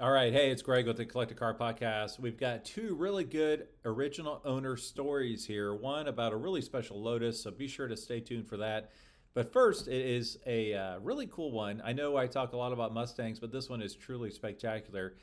All right. Hey, it's Greg with the Collect a Car podcast. We've got two really good original owner stories here. One about a really special Lotus, so be sure to stay tuned for that. But first, it is a really cool one. I know I talk a lot about Mustangs, but this one is truly spectacular.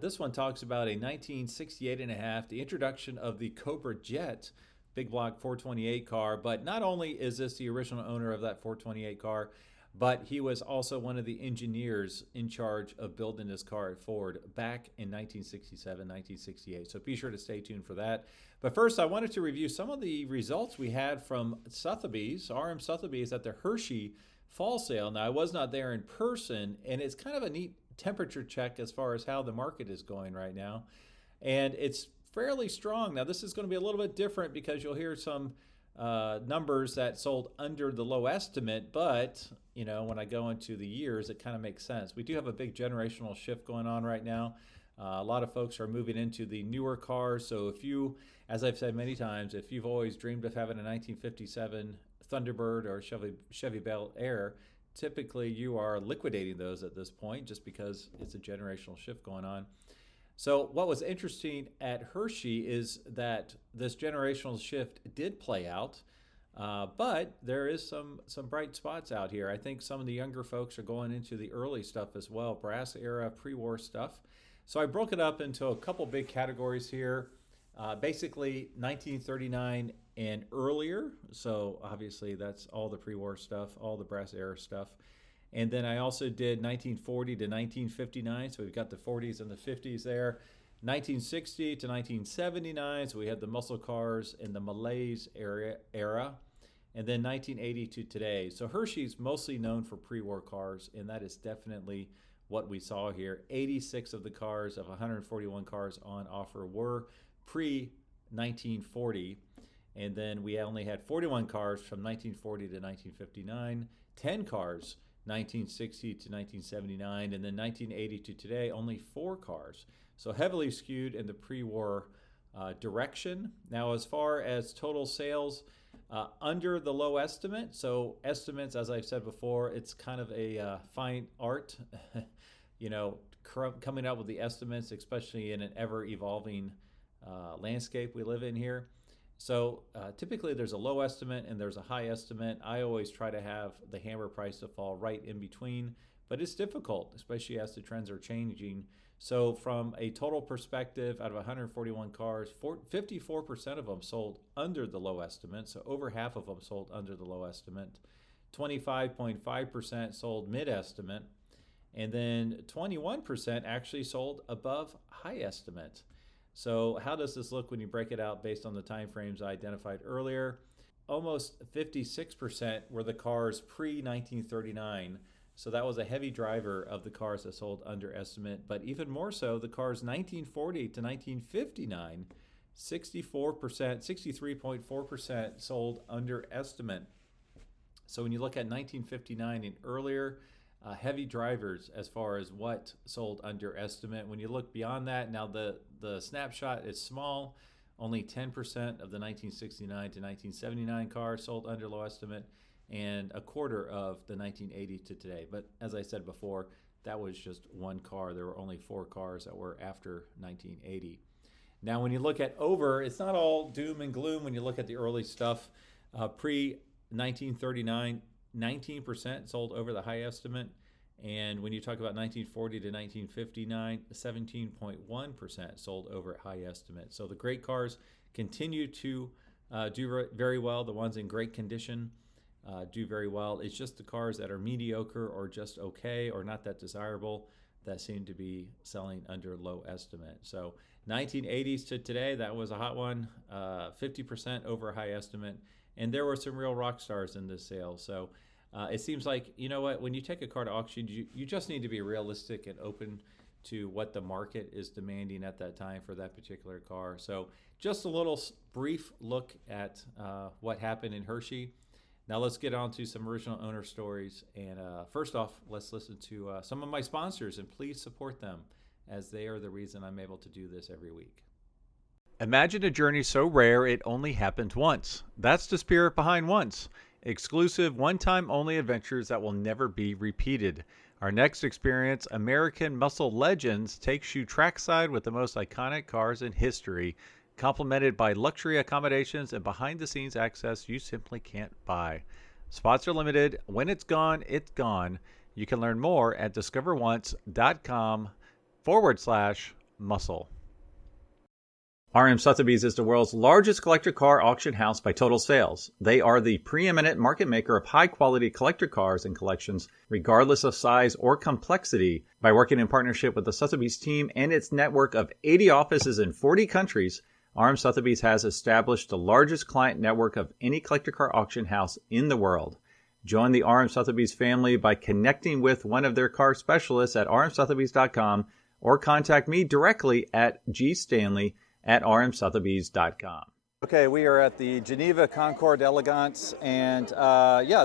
This one talks about a 1968 and a half, the introduction of the Cobra Jet big block 428 car. But not only is this the original owner of that 428 car, but he was also one of the engineers in charge of building this car at Ford back in 1967, 1968. So be sure to stay tuned for that. But first, I wanted to review some of the results we had from Sotheby's, RM Sotheby's at the Hershey Fall Sale. Now, I was not there in person, and it's kind of a neat temperature check as far as how the market is going right now. And it's fairly strong. Now, this is going to be a little bit different because you'll hear some numbers that sold under the low estimate, but when I go into the years, it kind of makes sense. We do have a big generational shift going on right now. A lot of folks are moving into the newer cars. So if you, as I've said many times, if you've always dreamed of having a 1957 Thunderbird or Chevy Bel Air, typically you are liquidating those at this point just because it's a generational shift going on. So what was interesting at Hershey is that this generational shift did play out, but there is some bright spots out here. I think some of the younger folks are going into the early stuff as well, brass era, pre-war stuff. So I broke it up into a couple big categories here. Basically 1939 and earlier. So obviously that's all the pre-war stuff, all the brass era stuff. And then I also did 1940 to 1959, so we've got the 40s and the 50s there. 1960 to 1979, so we had the muscle cars in the Malaise era. And then 1980 to today. So Hershey's mostly known for pre-war cars, and that is definitely what we saw here. 86 of the cars of 141 cars on offer were pre-1940. And then we only had 41 cars from 1940 to 1959, 10 cars 1960 to 1979, and then 1980 to today, only 4 cars. So heavily skewed in the pre-war direction. Now, as far as total sales, under the low estimate. So estimates, as I've said before, it's kind of a fine art, coming up with the estimates, especially in an ever-evolving landscape we live in here. So typically there's a low estimate and there's a high estimate. I always try to have the hammer price to fall right in between, but it's difficult, especially as the trends are changing. So from a total perspective, out of 141 cars, 54% of them sold under the low estimate. So over half of them sold under the low estimate. 25.5% sold mid-estimate. And then 21% actually sold above high estimate. So how does this look when you break it out based on the time frames I identified earlier? Almost 56% were the cars pre-1939. So that was a heavy driver of the cars that sold under estimate. But even more so, the cars 1940 to 1959, 63.4% sold under estimate. So when you look at 1959 and earlier, heavy drivers as far as what sold under estimate. When you look beyond that, now the snapshot is small. Only 10% of the 1969 to 1979 cars sold under low estimate, and a quarter of the 1980 to today. But as I said before, that was just one car. There were only 4 cars that were after 1980. Now, when you look at over, it's not all doom and gloom when you look at the early stuff. Pre-1939, 19% sold over the high estimate. And when you talk about 1940 to 1959, 17.1% sold over at high estimate. So the great cars continue to do very well. The ones in great condition do very well. It's just the cars that are mediocre or just okay or not that desirable that seem to be selling under low estimate. So 1980s to today, that was a hot one, 50% over high estimate. And there were some real rock stars in this sale. So it seems like, you know what, when you take a car to auction, you just need to be realistic and open to what the market is demanding at that time for that particular car. So just a little brief look at what happened in Hershey. Now let's get on to some original owner stories. And first off, let's listen to some of my sponsors, and please support them as they are the reason I'm able to do this every week. Imagine a journey so rare it only happened once. That's the spirit behind Once. Exclusive, one-time only adventures that will never be repeated. Our next experience, American Muscle Legends, takes you trackside with the most iconic cars in history, complemented by luxury accommodations and behind-the-scenes access you simply can't buy. Spots are limited. When it's gone, it's gone. You can learn more at discoveronce.com/muscle. RM Sotheby's is the world's largest collector car auction house by total sales. They are the preeminent market maker of high-quality collector cars and collections, regardless of size or complexity. By working in partnership with the Sotheby's team and its network of 80 offices in 40 countries, RM Sotheby's has established the largest client network of any collector car auction house in the world. Join the RM Sotheby's family by connecting with one of their car specialists at rmsotheby's.com or contact me directly at gstanley@rmsotheby's.com. Okay, we are at the Geneva Concorde Elegance, and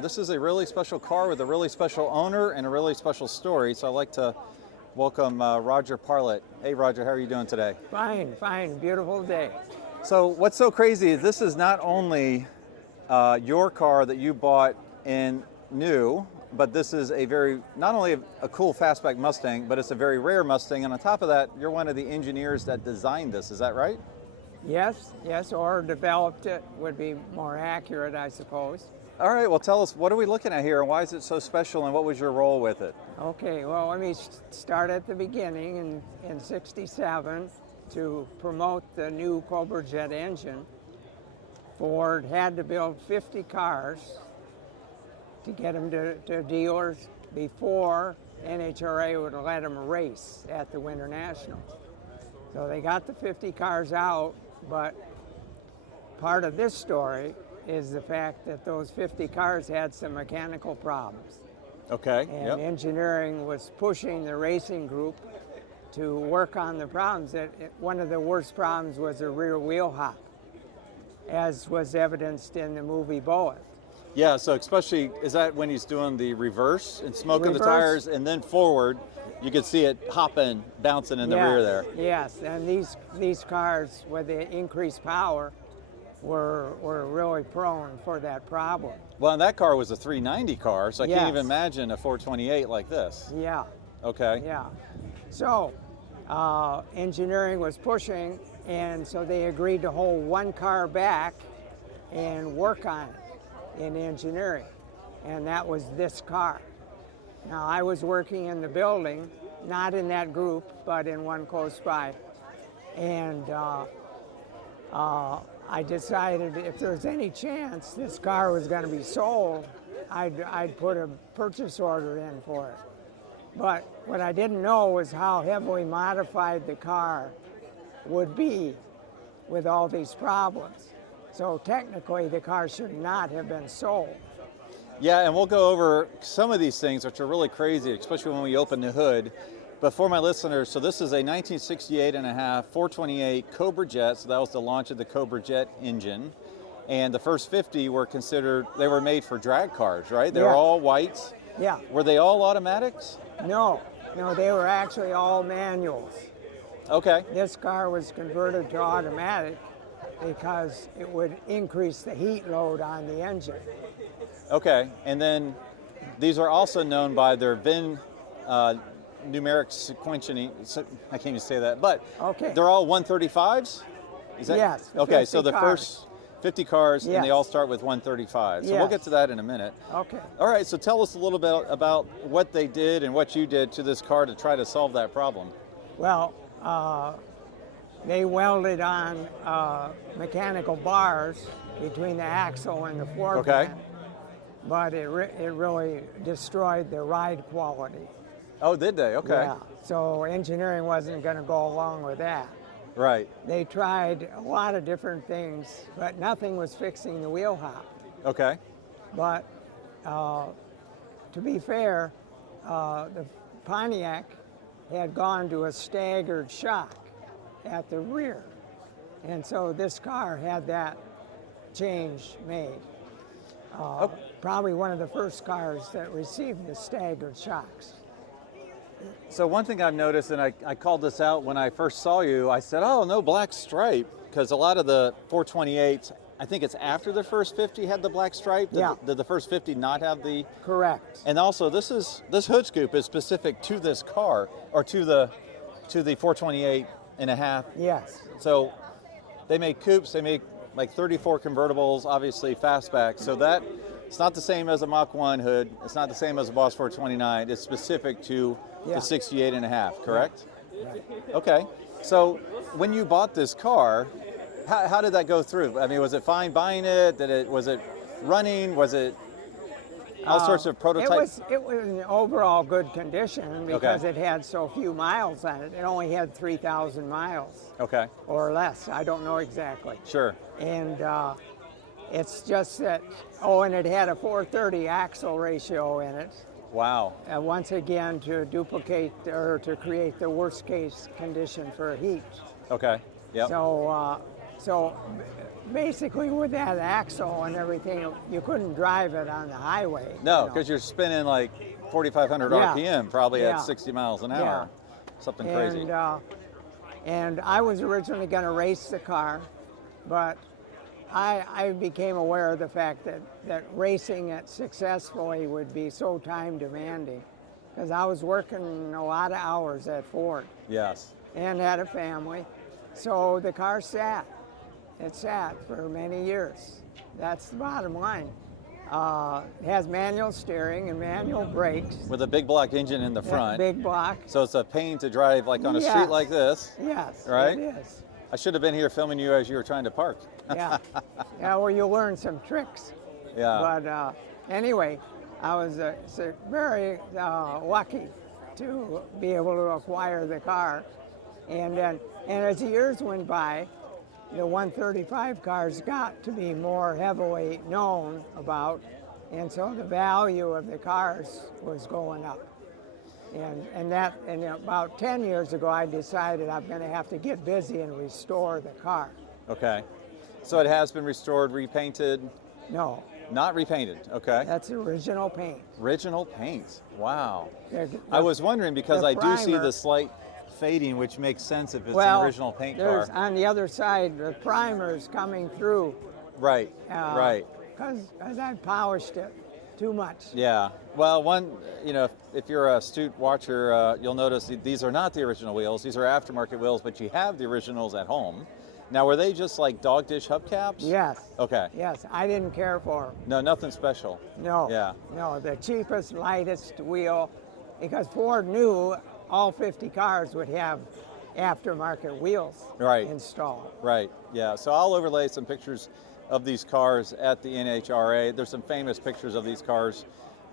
this is a really special car with a really special owner and a really special story. So I'd like to welcome Roger Parlett. Hey Roger, how are you doing today? Fine, beautiful day. So what's so crazy is this is not only your car that you bought in new, but this is not only a cool fastback Mustang, but it's a very rare Mustang, and on top of that, you're one of the engineers that designed this, is that right? Yes, or developed it would be more accurate, I suppose. All right, well tell us, what are we looking at here, and why is it so special, and what was your role with it? Okay, well let me start at the beginning. In 67, to promote the new Cobra Jet engine, Ford had to build 50 cars to get them to dealers before NHRA would let them race at the Winter Nationals. So they got the 50 cars out, but part of this story is the fact that those 50 cars had some mechanical problems. Okay. And engineering was pushing the racing group to work on the problems. One of the worst problems was a rear wheel hop, as was evidenced in the movie Bullet. Yeah, so especially, is that when he's doing the reverse and smoking the tires and then forward, you could see it hopping, bouncing in the rear there. Yes, and these cars with the increased power were really prone for that problem. Well, and that car was a 390 car, so I can't even imagine a 428 like this. Yeah. Okay. Yeah. So engineering was pushing, and so they agreed to hold one car back and work on it in engineering, and that was this car. Now I was working in the building, not in that group, but in one close by, and I decided if there's any chance this car was going to be sold, I'd put a purchase order in for it. But what I didn't know was how heavily modified the car would be with all these problems. So technically, the car should not have been sold. Yeah, and we'll go over some of these things, which are really crazy, especially when we open the hood. But for my listeners, so this is a 1968 and a half 428 Cobra Jet. So that was the launch of the Cobra Jet engine. And the first 50 were considered, they were made for drag cars, right? They were all whites. Yeah. Were they all automatics? No, they were actually all manuals. Okay. This car was converted to automatic because it would increase the heat load on the engine. Okay, and then these are also known by their VIN numeric sequentially. I can't even say that, but they're all 135s? Is that? Yes. Okay, so the first 50 cars, and they all start with 135. So we'll get to that in a minute. Okay. All right, so tell us a little bit about what they did and what you did to this car to try to solve that problem. Well, they welded on mechanical bars between the axle and the floor pan, but it really destroyed the ride quality. Oh, did they? Okay. Yeah, so engineering wasn't going to go along with that. Right. They tried a lot of different things, but nothing was fixing the wheel hop. Okay. But to be fair, the Pontiac had gone to a staggered shock at the rear. And so this car had that change made. Probably one of the first cars that received the staggered shocks. So one thing I've noticed, and I called this out when I first saw you, I said, oh, no black stripe, because a lot of the 428s I think it's after the first 50 had the black stripe. Yeah. Did the first 50 not have the? Correct. And also, this hood scoop is specific to this car, or to the 428 and a half. Yes. So they make coupes. They make like 34 convertibles, obviously fastback. So that it's not the same as a Mach 1 hood. It's not the same as a Boss 429. It's specific to the 68 and a half. Correct? Right. Okay. So when you bought this car, how did that go through? I mean, was it fine buying it? Was it running? Was it all sorts of prototypes? It was in overall good condition because it had so few miles on it. It only had 3,000 miles. Okay. Or less. I don't know exactly. Sure. And it's just that, and it had a 430 axle ratio in it. Wow. Once again, to duplicate or to create the worst case condition for heat. Okay. Yep. So basically with that axle and everything, you couldn't drive it on the highway. No, because you're spinning like 4,500 RPM probably at 60 miles an hour. Yeah. Something crazy. And I was originally going to race the car, but I became aware of the fact that racing it successfully would be so time demanding because I was working a lot of hours at Ford. Yes. And had a family. So the car sat. It sat for many years. That's the bottom line. It has manual steering and manual brakes. With a big block engine in the front. Big block. So it's a pain to drive like on a street like this. Yes, right? it is. I should have been here filming you as you were trying to park. Yeah. Well, you learn some tricks. Yeah. But anyway, I was very lucky to be able to acquire the car. And as the years went by, the 135 cars got to be more heavily known about, and so the value of the cars was going up. And about 10 years ago, I decided I'm going to have to get busy and restore the car. Okay. So it has been restored, repainted? No. Not repainted, okay. That's original paint. Original paint, wow. I was wondering because I do see the slight fading, which makes sense if it's an original paint car. On the other side, the primer's coming through. Right, right. Because I polished it too much. Yeah. Well, if you're an astute watcher, you'll notice these are not the original wheels. These are aftermarket wheels, but you have the originals at home. Now, were they just like dog dish hubcaps? Yes. Okay. Yes, I didn't care for them. No, nothing special. No. Yeah. No, the cheapest, lightest wheel, because Ford knew all 50 cars would have aftermarket wheels installed. Right, yeah. So I'll overlay some pictures of these cars at the NHRA. There's some famous pictures of these cars,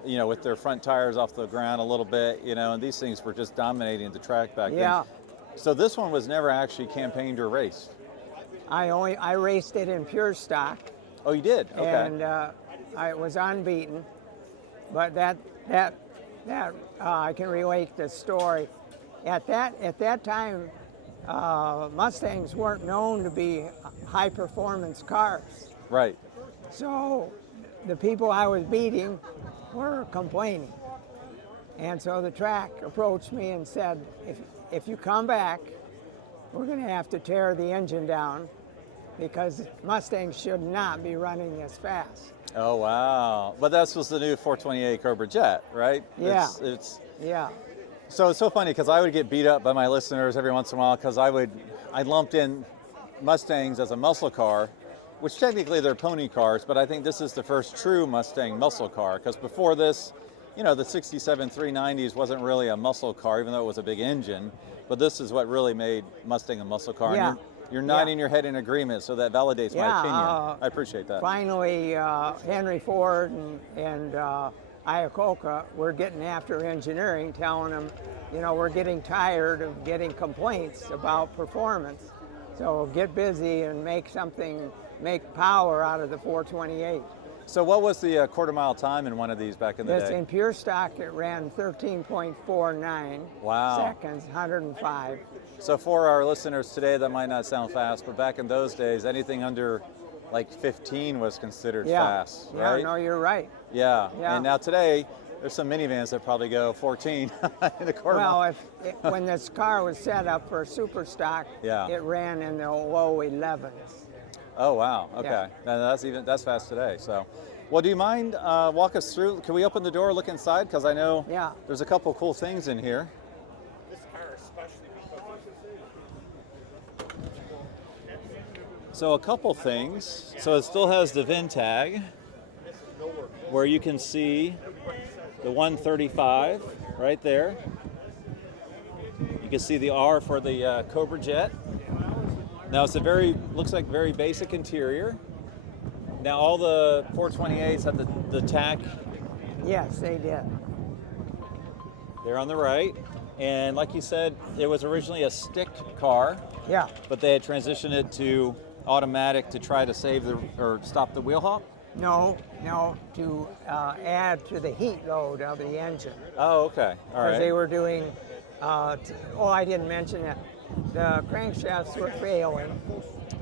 with their front tires off the ground a little bit, and these things were just dominating the track back then. So this one was never actually campaigned or raced? I raced it in pure stock. Oh, you did? Okay. And I was unbeaten, but that I can relate the story. At that time, Mustangs weren't known to be high performance cars. Right. So the people I was beating were complaining. And so the track approached me and said, if you come back, we're going to have to tear the engine down because Mustangs should not be running this fast. Oh, wow. But that was the new 428 Cobra Jet, right? Yeah. Yeah. So it's so funny because I would get beat up by my listeners every once in a while because I lumped in Mustangs as a muscle car, which technically they're pony cars, but I think this is the first true Mustang muscle car because before this, the 67 390s wasn't really a muscle car, even though it was a big engine, but this is what really made Mustang a muscle car. Yeah. And you're nodding your head in agreement, so that validates my opinion. I appreciate that. Finally, Henry Ford and Iacocca were getting after engineering, telling them, we're getting tired of getting complaints about performance. So get busy and make power out of the 428. So what was the quarter mile time in one of these back in the day? In pure stock, it ran 13.49 seconds, 105. So for our listeners today, that might not sound fast, but back in those days, anything under like 15 was considered fast, right? Yeah, no, you're right. Yeah. And now today, there's some minivans that probably go 14 in a quarter mile. When this car was set up for super stock, it ran in the low 11s. Oh wow. Okay. Yeah. That's fast today. So, well, do you mind walk us through? Can we open the door, look inside? Because I know Yeah. there's a couple cool things in here. So a couple things. So it still has the VIN tag, where you can see the 135 right there. You can see the R for the Cobra Jet. Now it's looks like very basic interior. Now all the 428s have the tack. Yes, they did. There on the right. And like you said, it was originally a stick car, Yeah. but they had transitioned it to automatic to try to stop the wheel hop. No, to add to the heat load of the engine. Oh, okay. All Because they right. were doing, I didn't mention it. The crankshafts were failing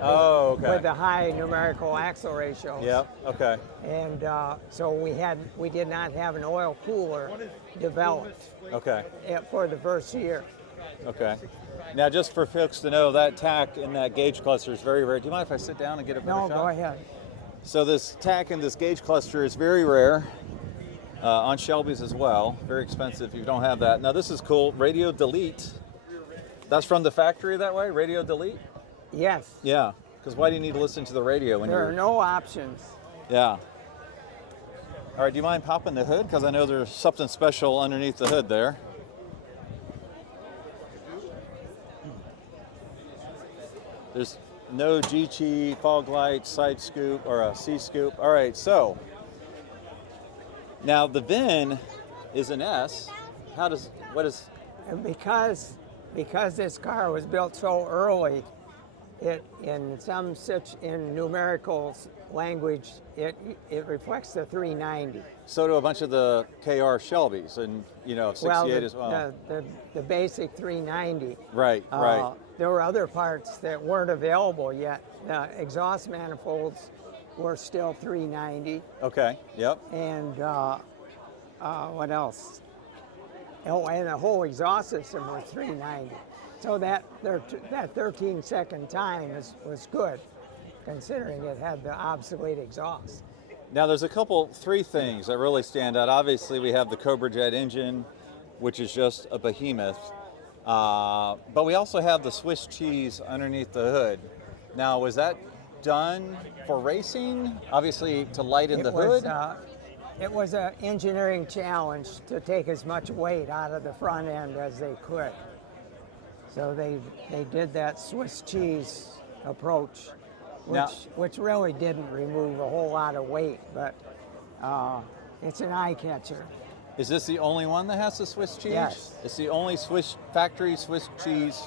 Oh, okay. with the high numerical axle ratios. Yep. Okay. And so we did not have an oil cooler developed Okay. for the first year. Okay. Now, just for folks to know, that tack in that gauge cluster is very rare. Do you mind if I sit down and get a better No, shot? go ahead. So this tack in this gauge cluster is very rare on Shelby's as well. Very expensive if you don't have that. Now, this is cool. Radio delete. That's from the factory that way? Radio delete? Yes. Yeah. Because why do you need to listen to the radio when There you're... are no options. Yeah. All right, do you mind popping the hood? Because I know there's something special underneath the hood there. There's no GT fog light, side scoop, or a C scoop. All right, so now the VIN is an S. And because this car was built so early, in numerical language, it reflects the 390. So do a bunch of the KR Shelbys and, 68 as well. The basic 390. Right, right. There were other parts that weren't available yet. The exhaust manifolds were still 390. Okay, yep. And what else? Oh, and the whole exhaust system was 390. So that 13-second time was good, considering it had the obsolete exhaust. Now there's three things that really stand out. Obviously we have the Cobra Jet engine, which is just a behemoth. But we also have the Swiss cheese underneath the hood. Now was that done for racing? Obviously to lighten the hood? It was an engineering challenge to take as much weight out of the front end as they could. So they did that Swiss cheese approach, which really didn't remove a whole lot of weight, but it's an eye catcher. Is this the only one that has the Swiss cheese? Yes. It's the only factory Swiss cheese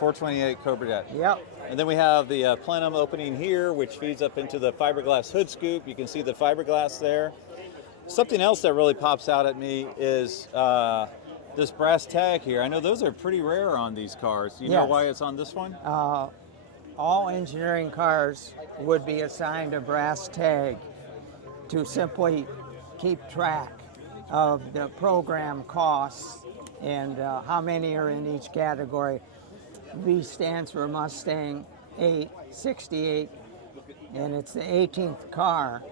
428 Cobra Jet. Yep. And then we have the plenum opening here, which feeds up into the fiberglass hood scoop. You can see the fiberglass there. Something else that really pops out at me is this brass tag here. I know those are pretty rare on these cars. Do you know why it's on this one? All engineering cars would be assigned a brass tag to simply keep track of the program costs and how many are in each category. V stands for Mustang 68, and it's the 18th car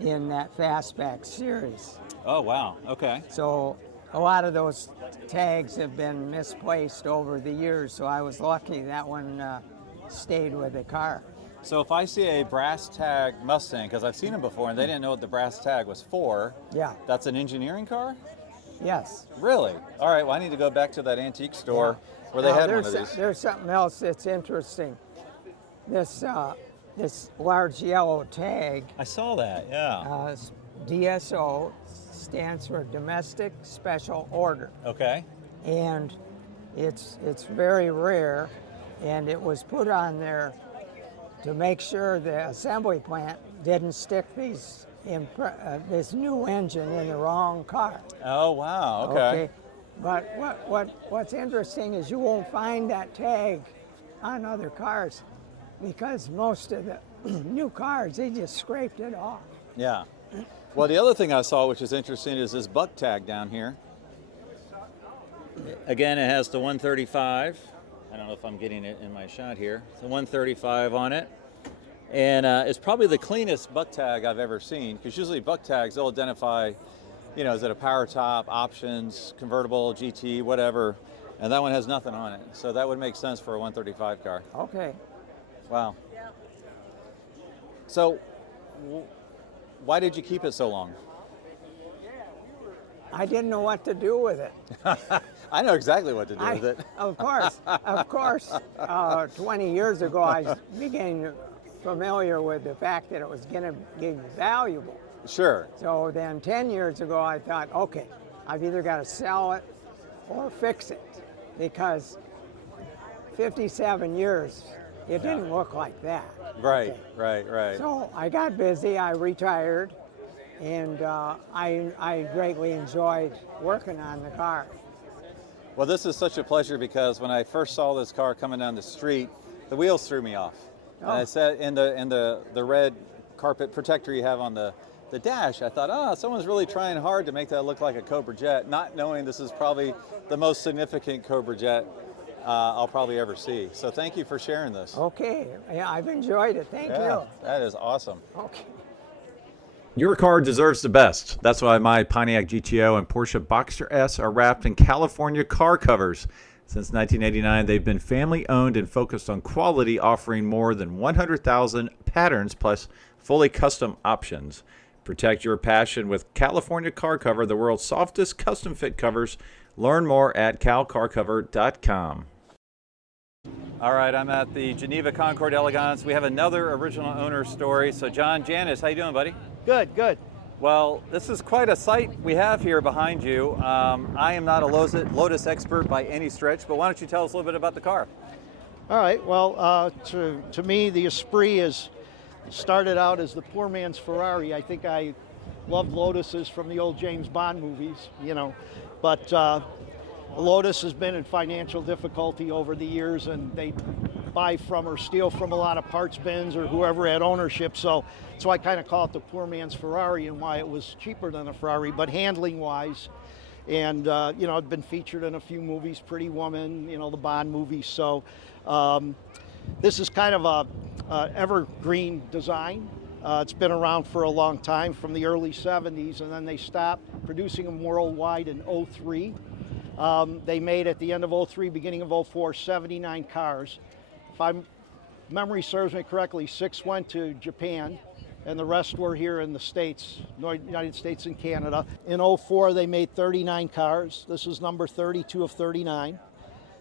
in that Fastback series. Oh, wow. Okay. So a lot of those tags have been misplaced over the years, so I was lucky that one stayed with the car. So if I see a brass tag Mustang, because I've seen them before and they didn't know what the brass tag was for, that's an engineering car? Yes. Really? All right, well I need to go back to that antique store where they had one of these. There's something else that's interesting. This large yellow tag. I saw that, yeah. DSO stands for Domestic Special Order. Okay. And it's very rare, and it was put on there to make sure the assembly plant didn't stick this new engine in the wrong car. Oh wow, okay. But what's interesting is you won't find that tag on other cars because most of the new cars, they just scraped it off. Yeah. Well, the other thing I saw, which is interesting, is this buck tag down here. Again, it has the 135. I don't know if I'm getting it in my shot here. The 135 on it. And it's probably the cleanest buck tag I've ever seen, because usually buck tags, they'll identify, is it a power top, options, convertible, GT, whatever, and that one has nothing on it. So that would make sense for a 135 car. Okay. Wow. So why did you keep it so long? I didn't know what to do with it. I know exactly what to do with it. Of course. 20 years ago, I became familiar with the fact that it was going to be valuable. Sure. So then 10 years ago, I thought, okay, I've either got to sell it or fix it, because 57 years, it didn't look like that. Right, okay. right. So I got busy, I retired, and I greatly enjoyed working on the car. Well, this is such a pleasure, because when I first saw this car coming down the street, the wheels threw me off. And I said, in the red carpet protector you have on the dash, I thought, someone's really trying hard to make that look like a Cobra Jet, not knowing this is probably the most significant Cobra Jet I'll probably ever see. So thank you for sharing this. Okay, yeah, I've enjoyed it. Thank you. That is awesome. Okay. Your car deserves the best. That's why my Pontiac GTO and Porsche Boxster S are wrapped in California car covers. Since 1989, they've been family-owned and focused on quality, offering more than 100,000 patterns plus fully custom options. Protect your passion with California Car Cover, the world's softest custom-fit covers. Learn more at calcarcover.com. All right, I'm at the Geneva Concord Elegance. We have another original owner story. So John Janisch, how you doing, buddy? Good. Well, this is quite a sight we have here behind you. I am not a Lotus expert by any stretch, but why don't you tell us a little bit about the car? All right, well, to me, the Esprit started out as the poor man's Ferrari. I think I loved Lotuses from the old James Bond movies, but Lotus has been in financial difficulty over the years, and they buy from or steal from a lot of parts bins or whoever had ownership. So I kind of call it the poor man's Ferrari, and why it was cheaper than a Ferrari, but handling wise. And, it'd been featured in a few movies, Pretty Woman, the Bond movies. So this is kind of a evergreen design. It's been around for a long time, from the early 70s, and then they stopped producing them worldwide in 03. They made, at the end of 03, beginning of 04, 79 cars. If memory serves me correctly, 6 went to Japan, and the rest were here in the States, United States and Canada. In 04, they made 39 cars. This is number 32 of 39.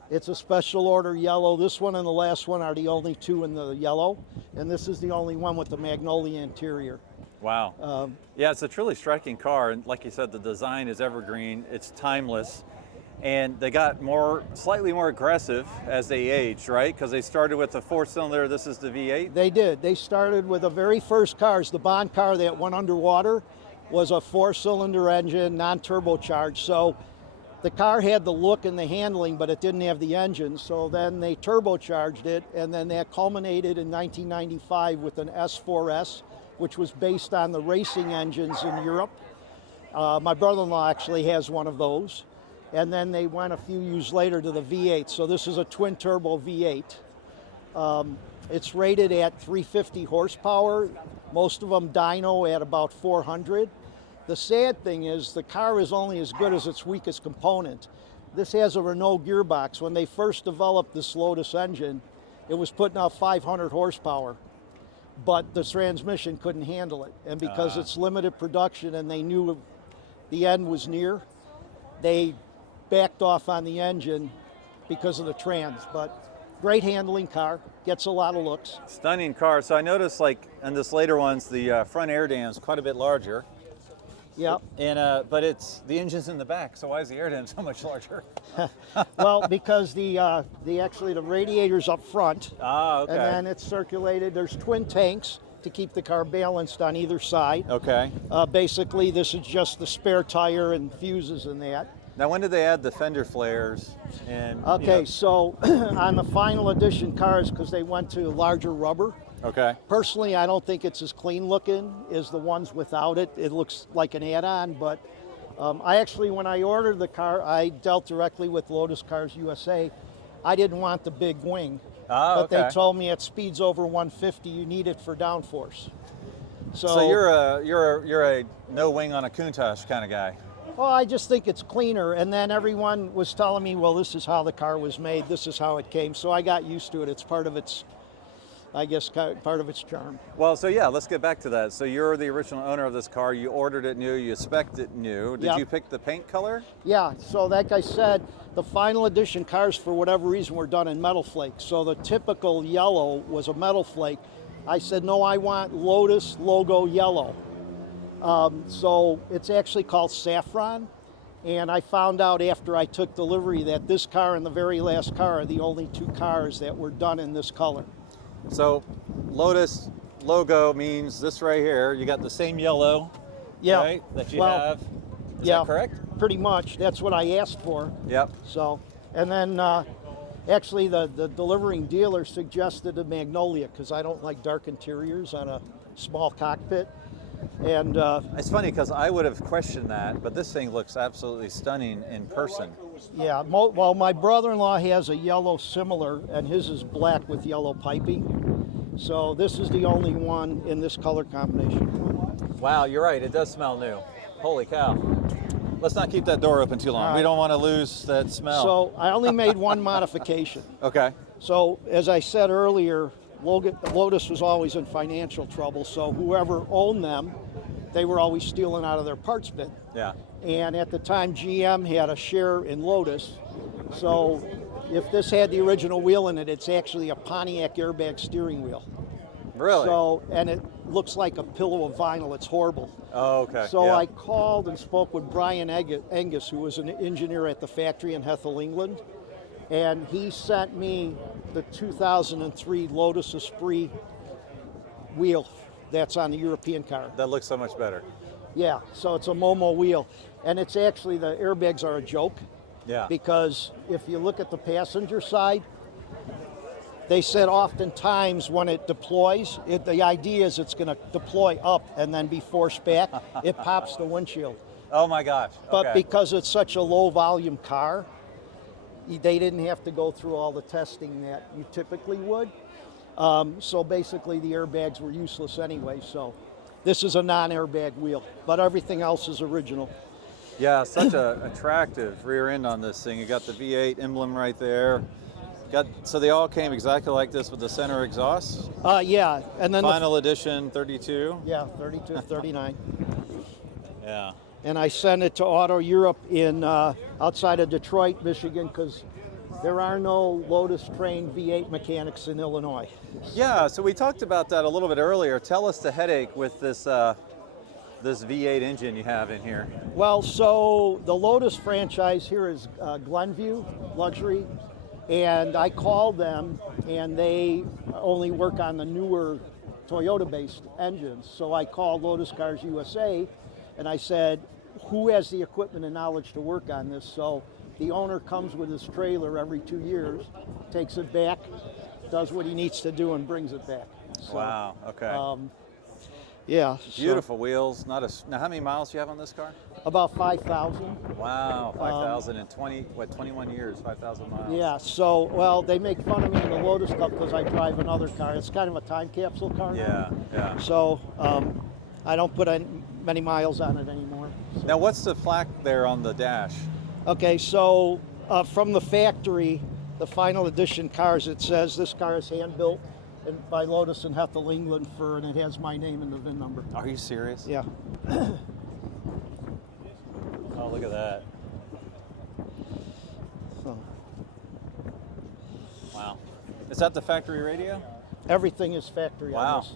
It's a special order yellow. This one and the last one are the only two in the yellow, and this is the only one with the magnolia interior. Wow. Yeah, it's a truly striking car, and like you said, the design is evergreen, it's timeless, and they got slightly more aggressive as they aged, right? Because they started with the 4-cylinder, this is the V8? They did. They started with the very first cars. The Bond car that went underwater was a 4-cylinder engine, non-turbocharged. So the car had the look and the handling, but it didn't have the engine. So then they turbocharged it, and then that culminated in 1995 with an S4S, which was based on the racing engines in Europe. My brother-in-law actually has one of those. And then they went a few years later to the V8. So this is a twin-turbo V8. It's rated at 350 horsepower. Most of them dyno at about 400. The sad thing is the car is only as good as its weakest component. This has a Renault gearbox. When they first developed this Lotus engine, it was putting out 500 horsepower, but the transmission couldn't handle it. And because it's limited production and they knew the end was near, they backed off on the engine because of the trans. But great handling car, gets a lot of looks. Stunning car. So I noticed, like in this later ones, the front air dam is quite a bit larger. Yep. And but the engine's in the back, so why is the air dam so much larger? Well, because the radiator's up front. Okay. And then it's circulated. There's twin tanks to keep the car balanced on either side. Okay. Basically, this is just the spare tire and fuses in that. Now, when did they add the fender flares? Okay, so on the final edition cars, because they went to larger rubber. Okay. Personally, I don't think it's as clean looking as the ones without it. It looks like an add-on, but I actually, when I ordered the car, I dealt directly with Lotus Cars USA, I didn't want the big wing. Oh, But okay. they told me at speeds over 150, you need it for downforce. So you're a no wing on a Countach kind of guy. Well, I just think it's cleaner. And then everyone was telling me, well, this is how the car was made. This is how it came. So I got used to it. It's part of its, I guess, part of its charm. Well, so yeah, let's get back to that. So you're the original owner of this car. You ordered it new. You spec'd it new. Did Yep. you pick the paint color? Yeah, so like I said, the final edition cars, for whatever reason, were done in metal flake. So the typical yellow was a metal flake. I said, no, I want Lotus logo yellow. So it's actually called saffron. And I found out after I took delivery that this car and the very last car are the only two cars that were done in this color. So Lotus logo means this right here. You got the same yellow, Yeah. right, that you Well, have. Is yeah. that correct? Pretty much. That's what I asked for. Yep. So, and then actually the delivering dealer suggested a magnolia because I don't like dark interiors on a small cockpit. And It's funny because I would have questioned that, but this thing looks absolutely stunning in person. yeah, well, my brother-in-law has a yellow similar, and his is black with yellow piping. So this is the only one in this color combination. Wow, you're right. It does smell new. Holy cow. Let's not keep that door open too long. All We right. don't want to lose that smell. So I only made one modification. Okay. So as I said earlier, Lotus was always in financial trouble, so whoever owned them, they were always stealing out of their parts bin. Yeah. And at the time, GM had a share in Lotus, so if this had the original wheel in it, it's actually a Pontiac airbag steering wheel. Really? So, and it looks like a pillow of vinyl. It's horrible. Oh, okay. So yeah. I called and spoke with Brian Angus, who was an engineer at the factory in Hethel, England, and he sent me the 2003 Lotus Esprit wheel that's on the European car. That looks so much better. Yeah, so it's a Momo wheel, and it's actually, the airbags are a joke, Yeah. because if you look at the passenger side, they said oftentimes when it deploys, the idea is it's going to deploy up and then be forced back. It pops the windshield. Oh my gosh. But okay. because it's such a low volume car, they didn't have to go through all the testing that you typically would. So basically the airbags were useless anyway. So this is a non-airbag wheel, but everything else is original. Yeah, such a attractive rear end on this thing. You got the V8 emblem right there. So they all came exactly like this with the center exhaust. Yeah, and then Final edition 32. yeah, 32, 39. Yeah. And I sent it to Auto Europe in outside of Detroit, Michigan, because there are no Lotus trained V8 mechanics in Illinois. Yeah, so we talked about that a little bit earlier. Tell us the headache with this this V8 engine you have in here. Well, so the Lotus franchise here is Glenview Luxury, and I called them, and they only work on the newer Toyota-based engines. So I called Lotus Cars USA, and I said, who has the equipment and knowledge to work on this? So the owner comes with his trailer every 2 years, takes it back, does what he needs to do, and brings it back. So, Wow. Okay. yeah. so Beautiful wheels. Now, how many miles do you have on this car? about 5,000. Wow, 5,000 in 21 years, 5,000 miles. Yeah, so, well, they make fun of me in the Lotus Cup because I drive another car. It's kind of a time capsule car now. Yeah. So I don't put many miles on it anymore. Now, what's the plaque there on the dash? Okay, so from the factory, the final edition cars, it says this car is hand-built by Lotus in Hethel, England, and it has my name and the VIN number. Are you serious? Yeah. Oh, look at that. So Wow. Is that the factory radio? everything is factory Wow. on this.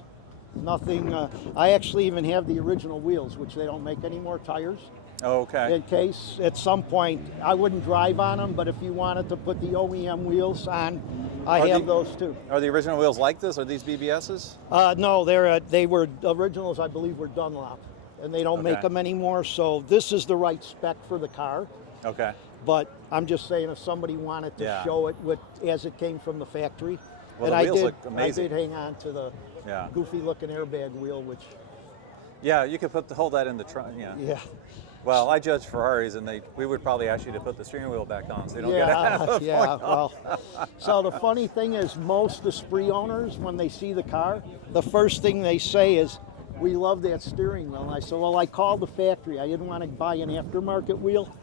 Nothing, I actually even have the original wheels, which they don't make anymore, tires. Oh, okay. In case at some point, I wouldn't drive on them, but if you wanted to put the OEM wheels on, I Are have the- those too. Are the original wheels like this? Are these BBSs? No, they were originals. I believe were Dunlop, and they don't make Okay. them anymore. So this is the right spec for the car. Okay. But I'm just saying, if somebody wanted to Yeah. show it as it came from the factory, Well, and the I wheels did, look amazing. I did hang on to the Yeah. goofy-looking airbag wheel, which Yeah, you could hold that in the trunk. Yeah. yeah. Well, I judge Ferraris, and we would probably ask you to put the steering wheel back on, so you don't get half a point well, off. so the funny thing is most Esprit owners, when they see the car, the first thing they say is, we love that steering wheel. And I said, well, I called the factory. I didn't want to buy an aftermarket wheel.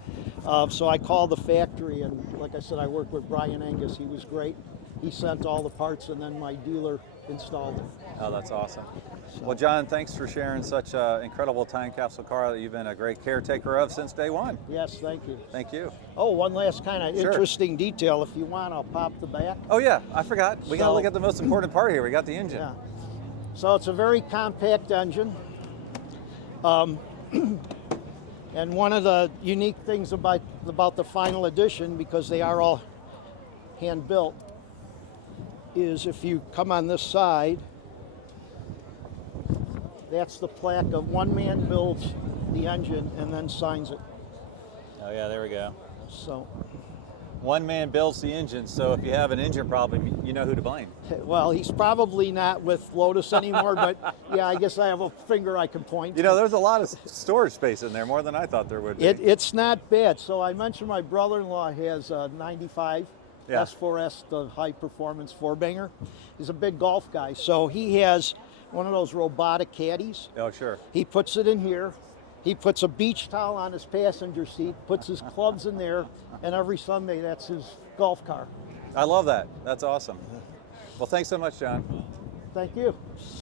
So I called the factory, and like I said, I worked with Brian Angus. He was great. He sent all the parts, and then my dealer installed it. Oh, that's awesome. Well, John, thanks for sharing such an incredible time capsule car that you've been a great caretaker of since day one. Yes, thank you. Thank you. Oh, one last kind of Sure. interesting detail. If you want, I'll pop the back. Oh, yeah, I forgot. We got to So- look at the most important part here. We got the engine. Yeah. So it's a very compact engine. And one of the unique things about the final edition, because they are all hand built, is if you come on this side, that's the plaque of one man builds the engine and then signs it. Oh, yeah, there we go. So, One man builds the engine, so if you have an engine problem, you know who to blame. well, he's probably not with Lotus anymore, but yeah, I guess I have a finger I can point You to. know, there's a lot of storage space in there, more than I thought there would be. It's not bad. So I mentioned my brother-in-law has a 95 Yeah. S4S, the high-performance four-banger. He's a big golf guy. So he has one of those robotic caddies. Oh, sure. He puts it in here. He puts a beach towel on his passenger seat, puts his clubs in there, and every Sunday that's his golf car. I love that. That's awesome. Well, thanks so much, John. Thank you.